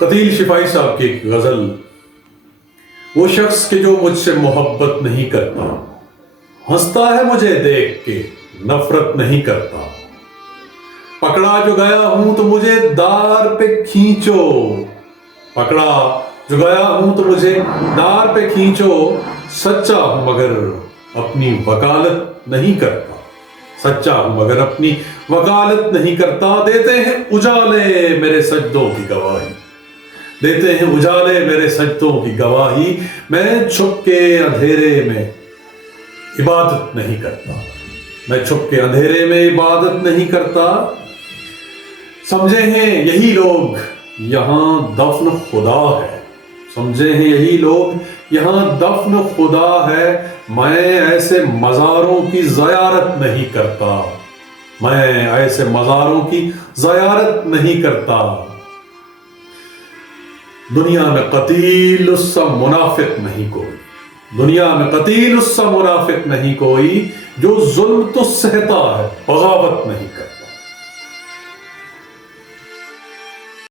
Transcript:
قتیل شفائی صاحب کی ایک غزل: وہ شخص کہ جو مجھ سے محبت نہیں کرتا، ہنستا ہے مجھے دیکھ کے نفرت نہیں کرتا، پکڑا جو گیا ہوں تو مجھے دار پہ کھینچو، پکڑا جو گیا ہوں تو مجھے دار پہ کھینچو، سچا ہوں مگر اپنی وکالت نہیں کرتا، سچا ہوں مگر اپنی وکالت نہیں کرتا، دیتے ہیں اجالے میرے سجدوں کی گواہی، دیتے ہیں اجالے میرے سجدوں کی گواہی، میں چھپ کے اندھیرے میں عبادت نہیں کرتا، میں چھپ کے اندھیرے میں عبادت نہیں کرتا، سمجھے ہیں یہی لوگ یہاں دفن خدا ہے، سمجھے ہیں یہی لوگ یہاں دفن خدا ہے، میں ایسے مزاروں کی زیارت نہیں کرتا، میں ایسے مزاروں کی زیارت نہیں کرتا، دنیا میں قتیل اس سا منافق نہیں کوئی، دنیا میں قتیل اس سا منافق نہیں کوئی، جو ظلم تو سہتا ہے بغاوت نہیں